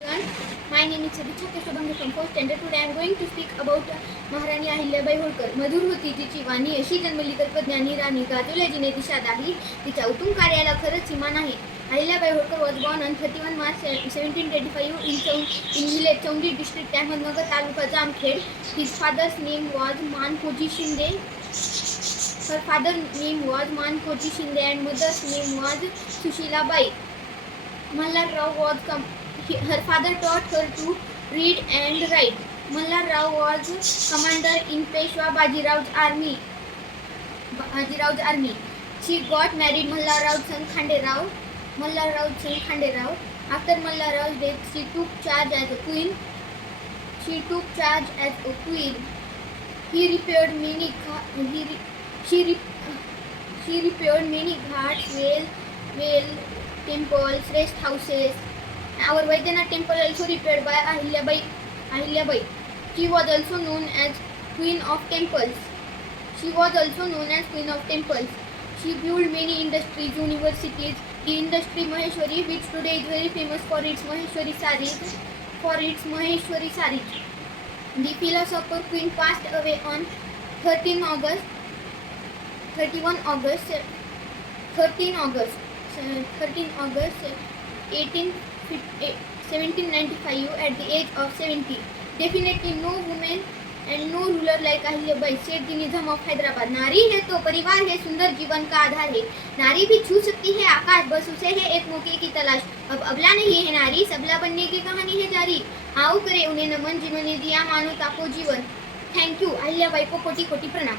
My name is Sadicha Keshabangi from 4th standard. Today I am going to speak about uh, Maharani Ahilyabai Holkar. मधुर होती तिची वाणी अशी जन्मली तत्वज्ञानी राणी गाजवल्या जिने दिशा दाही तिच्या उत्तुंग कार्याला खरंच सीमा नाही Ahilyabai Holkar was born on thirty one March seventeen twenty five in चौ in village Chaundi district Ahmednagar taluka Jamkhed his father's name was Mankoji Shinde her father name was Mankoji Shinde and mother's name was Sushilabai. Mallar Rao was com- he- her father taught her to read and write. Mallar Rao was commander in Peshwa Bajirao's army. Bajiraw's army. She got married Mallar Rao's son Khande Rao. Mallar Rao's son Khande Rao. After Mallar Rao's death, she took charge as a queen. She took charge as a queen. He repaired many. He she she repaired many ghats, well, well, temples, rest houses. Our Vaidyanath temple also repaired by Ahilyabai. Ahilyabai. She was also known as Queen of Temples. She was also known as Queen of Temples. She built many industries, universities. The industry Maheshwari, which today is very famous for its Maheshwari saris, for its Maheshwari saris. The philosopher Queen passed away on 13 August 31 August 13 August uh, 13 August 18 eh, 1795 at the age of 70 definitely no woman and no ruler like Ahilyabai said the Nizam of Hyderabad. नारी है तो परिवार है सुंदर जीवन का आधार है। नारी भी छू सकती है आकाश बस उसे है एक मौके की तलाश। अब अबला नहीं है नारी सबला बनने की कहानी है जारी। आओ करे उन्हें नमन जिन्होंने दिया मानवता को जीवन। थैंक यू अहिल्याबाई को कोटि कोटि प्रणाम।